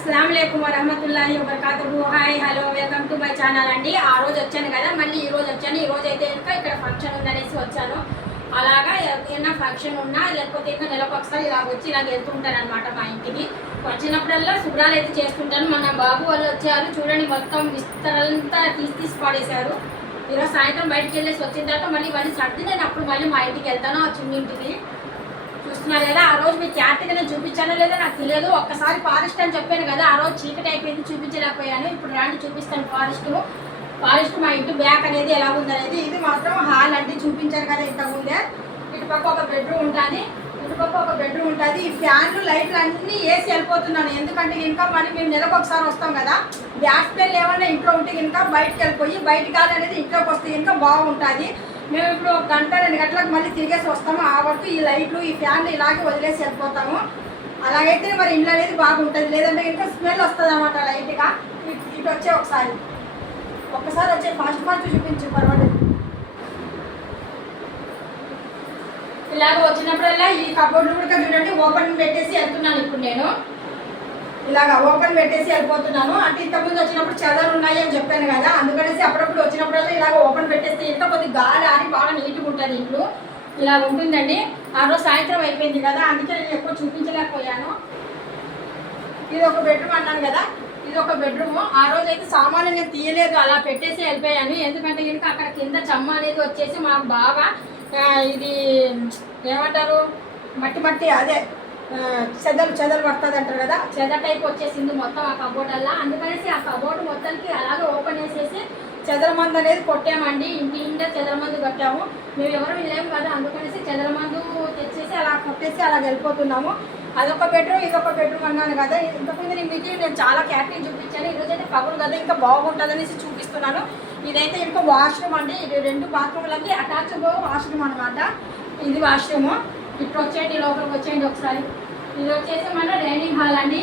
అస్సలం వరహమతుల్లాహి వబర్కాతుహు. Hi hello welcome to my channel అండి. ఆ రోజు వచ్చాను కదా మళ్ళీ ఈ రోజు వచ్చాను. ఈ రోజు అయితే ఇంకా ఇక్కడ ఫంక్షన్ ఉందనేసి వచ్చాను. అలాగా ఏదైనా ఫంక్షన్ ఉన్నా లేకపోతే ఇంకా నెలకు ఒకసారి ఇలా వచ్చి ఇలా వెళ్తుంటాను అనమాట మా ఇంటికి వచ్చినప్పుడల్లా శుభ్రాలు అయితే చేస్తుంటాను మన బాబు వాళ్ళు వచ్చారు. చూడండి మొత్తం విస్తరంతా తీసి తీసి పాడేశారు. ఈరోజు సాయంత్రం బయటికి వెళ్ళేసి వచ్చిన తర్వాత మళ్ళీ ఇవన్నీ సర్ది నేను అప్పుడు మళ్ళీ మా ఇంటికి వెళ్తాను ఆ చిన్నింటికి చూస్తున్నారు కదా? ఆ రోజు మీకు క్యారెట్గా నేను చూపించానో లేదో నాకు తెలియదు. ఒక్కసారి ఫారెస్ట్ అని చెప్పాను కదా ఆ రోజు చీకటి అయిపోయింది చూపించలేకపోయాను. ఇప్పుడు రాండి చూపిస్తాను ఫారెస్ట్ ఫారెస్ట్ మా ఇంటి బ్యాక్ అనేది ఎలా ఉందనేది. ఇది మాత్రం హాల్ అంటే చూపించారు కదా ఇంతకుముందే. ఇటుపక్క ఒక బెడ్రూమ్ ఉంటుంది. ఇటుపక్క ఒక బెడ్రూమ్ ఉంటుంది. ఈ ఫ్యాన్లు లైట్లు అన్నీ వేసి వెళ్ళిపోతున్నాను. ఎందుకంటే ఇంకా మరి మేము నెలకు ఒకసారి వస్తాం కదా. గ్యాస్ పెళ్ళి ఏమన్నా ఇంట్లో ఉంటే ఇంకా బయటకు వెళ్ళిపోయి బయట గాలి అనేది ఇంట్లోకి వస్తే ఇంకా బాగుంటుంది. మేము ఇప్పుడు ఒక గంట రెండు గంటలకు మళ్ళీ తిరిగేసి వస్తాము. ఆ వరకు ఈ లైట్లు ఈ ఫ్యాన్లు ఇలాగే వదిలేసి వెళ్ళిపోతాము. అలాగైతే మరి ఇల్లు అనేది బాగుంటుంది. లేదంటే ఇంకా స్మెల్ వస్తుంది అనమాట లైట్గా. ఇటు వచ్చే ఒకసారి. ఒక్కసారి వచ్చే ఫాస్ట్ ఫాస్ట్ చూపించు పర్వాలేదు. ఇలాగ వచ్చినప్పుడల్లా ఈ కబోర్డ్లు కూడా చూడండి ఓపెన్ పెట్టేసి వెళ్తున్నాను ఇప్పుడు నేను. ఇలాగ ఓపెన్ పెట్టేసి వెళ్ళిపోతున్నాను. అంటే ఇంతకుముందు వచ్చినప్పుడు చెదలు ఉన్నాయి అని చెప్పాను కదా. అందుకనేసి అప్పుడప్పుడు వచ్చినప్పుడల్లా ఇలాగ ఓపెన్ పెట్టేస్తే ఇంత కొద్ది గాలి బాగా నీట్గా ఉంటుంది ఇంట్లో ఇలా ఉంటుందండి. ఆ రోజు సాయంత్రం అయిపోయింది కదా అందుకే నేను ఎక్కువ చూపించలేకపోయాను. ఇది ఒక బెడ్రూమ్ అన్నాను కదా ఇది ఒక బెడ్రూమ్. ఆ రోజు అయితే సామాన్లు నేను తీయలేదు అలా పెట్టేసి వెళ్ళిపోయాను. ఎందుకంటే కనుక అక్కడ కింద చమ్మ అనేది వచ్చేసి మాకు బాగా ఇది ఏమంటారు? మట్టి మట్టి అదే చెదలు చెదలు పడుతుంది అంటారు కదా చెద టైప్ వచ్చేసింది మొత్తం ఆ కబోర్డ్ అలా. అందుకనేసి ఆ కబోర్డ్ మొత్తానికి అలాగే ఓపెన్ చేసేసి చెదలమందు అనేది కొట్టామండి. ఇంటి నిండా చెదల కట్టాము. మేము ఎవరు లేము కదా అందుకనేసి చెదలమందు తెచ్చేసి అలా కొట్టేసి అలా వెళ్ళిపోతున్నాము. అదొక బెడ్రూమ్ ఇదొక బెడ్రూమ్ అన్నాను కదా. ఇంతకుముందు నేను మీకు నేను చాలా క్యాటరింగ్ చూపించాను. ఈరోజు అయితే పగులు కదా ఇంకా బాగుంటుంది అనేసి చూపిస్తున్నాను. ఇదైతే ఇంకా వాష్రూమ్ అండి. ఇది రెండు బాత్రూమ్లకి అటాచ్ వాష్రూమ్ అనమాట ఇది వాష్రూమ్. ఇప్పుడు వచ్చేయండి లోపలికి వచ్చేయండి ఒకసారి. ఇది వచ్చేసి మన డైనింగ్ హాల్ అండి.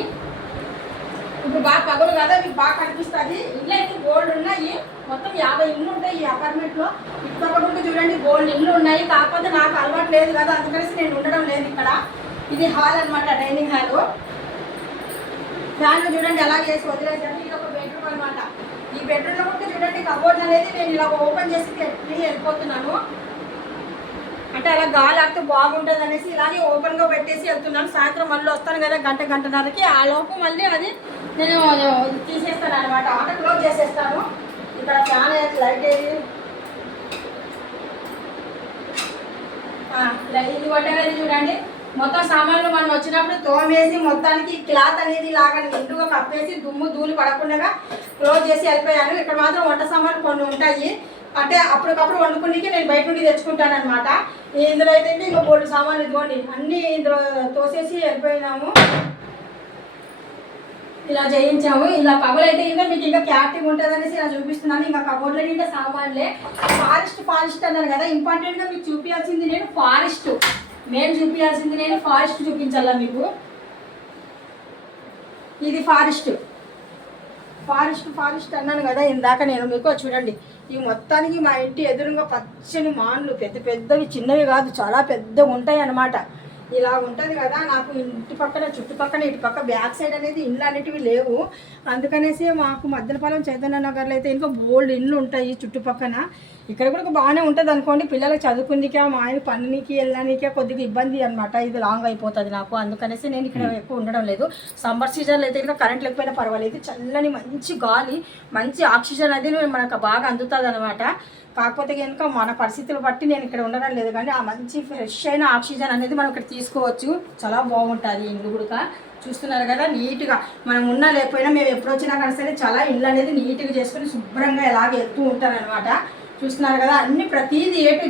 ఇప్పుడు బాగా పగలు కదా మీకు బాగా కనిపిస్తుంది. ఇల్లు అయితే గోల్డ్ ఉన్నాయి. మొత్తం యాభై ఇండ్లు ఉంటాయి ఈ అపార్ట్మెంట్లో. ఇక్కడ చూడండి గోల్డ్ ఇండ్లు ఉన్నాయి. కాకపోతే నాకు అలవాటు లేదు కదా అందుకనేసి నేను ఉండడం లేదు ఇక్కడ. ఇది హాల్ అన్నమాట డైనింగ్ హాల్ ఫ్యాన్లు చూడండి ఎలా చేసి వదిలేసాను ఇది ఒక బెడ్రూమ్ అనమాట ఈ బెడ్రూమ్లో కూడా చూడండి కబోర్డ్ అనేది నేను ఇలా ఓపెన్ చేసి వెళ్ళిపోతున్నాను. అంటే అలా గాలి ఆడితే బాగుంటుంది అనేసి ఇలాగే ఓపెన్గా పెట్టేసి వెళ్తున్నాను. సాయంత్రం మళ్ళీ వస్తాను కదా గంట గంటన్నరకి. ఆ లోపు మళ్ళీ అది నేను తీసేస్తాను అనమాట ఆట క్లోజ్ చేసేస్తాను. ఇక్కడ ఫ్యాన్ లైట్ ఏది? ఇది వడ్డగది చూడండి. మొత్తం సామాన్లు మనం వచ్చినప్పుడు తోమేసి మొత్తానికి క్లాత్ అనేది లాగా నిండుగా కప్పేసి దుమ్ము ధూళి పడకుండా క్లోజ్ చేసి వెళ్ళిపోయాను. ఇక్కడ మాత్రం వంట సామాన్లు కొన్ని ఉంటాయి. అంటే అప్పటికప్పుడు వండుకునేకి నేను బయట నుండి తెచ్చుకుంటాను అనమాట ఇందులో అయితే ఇంకా బోర్డు సామాన్లు ఇదిగోండి. అన్నీ ఇందులో తోసేసి వెళ్ళిపోయినాము. ఇలా చేయించాము. ఇలా పగలైతే ఇంకా మీకు ఇంకా క్యారెక్టింగ్ ఉంటుంది అనేసి ఇలా చూపిస్తున్నాను. ఇంకా కబోర్డ్లో నిండా సామాన్లే. ఫారెస్ట్ ఫారెస్ట్ అన్నాను కదా. ఇంపార్టెంట్గా మీకు చూపించాల్సింది నేను ఫారెస్ట్. నేను చూపించాల్సింది నేను ఫారెస్ట్ చూపించాలా మీకు? ఇది ఫారెస్ట్. ఫారెస్ట్ ఫారెస్ట్ అన్నాను కదా ఇందాక నేను మీకు చూడండి. ఈ మొత్తానికి మా ఇంటి ఎదురుగా పచ్చని మాన్లు పెద్ద పెద్దవి చిన్నవి కాదు చాలా పెద్దవి ఉంటాయి అన్నమాట ఇలా ఉంటుంది కదా నాకు ఇంటి పక్కన చుట్టుపక్కల ఇటు పక్క బ్యాక్ సైడ్ అనేది ఇండ్లు అనేటివి లేవు. అందుకనేసి మాకు మద్దనపాలెం చైతన్య నగర్లో అయితే ఇంకా బోల్డ్ ఇండ్లు ఉంటాయి చుట్టుపక్కన. ఇక్కడ కూడా బాగానే ఉంటుంది అనుకోండి పిల్లలకు చదువుకుందికే మా ఆయన పనికి వెళ్ళడానికే కొద్దిగా ఇబ్బంది అనమాట ఇది లాంగ్ అయిపోతుంది నాకు. అందుకనేసి నేను ఇక్కడ ఎక్కువ ఉండడం లేదు. సమ్మర్ సీజన్లో అయితే ఇంకా కరెంట్ లేకపోయినా పర్వాలేదు. చల్లని మంచి గాలి మంచి ఆక్సిజన్ అనేది మనకు బాగా అందుతుంది అనమాట కాకపోతే కనుక మన పరిస్థితులు బట్టి నేను ఇక్కడ ఉండడం లేదు. కానీ ఆ మంచి ఫ్రెష్ అయిన ఆక్సిజన్ అనేది మనం ఇక్కడ తీసుకోవచ్చు. చాలా బాగుంటుంది ఇల్లు కూడా. చూస్తున్నారు కదా నీట్గా మనం ఉన్నా లేకపోయినా మేము ఎప్పుడు వచ్చినా కానీ సరే చాలా ఇల్లు అనేది నీట్గా చేసుకొని శుభ్రంగా ఎలాగ వెళ్తూ ఉంటారనమాట చూస్తున్నారు కదా అన్ని ప్రతిదీ ఏటు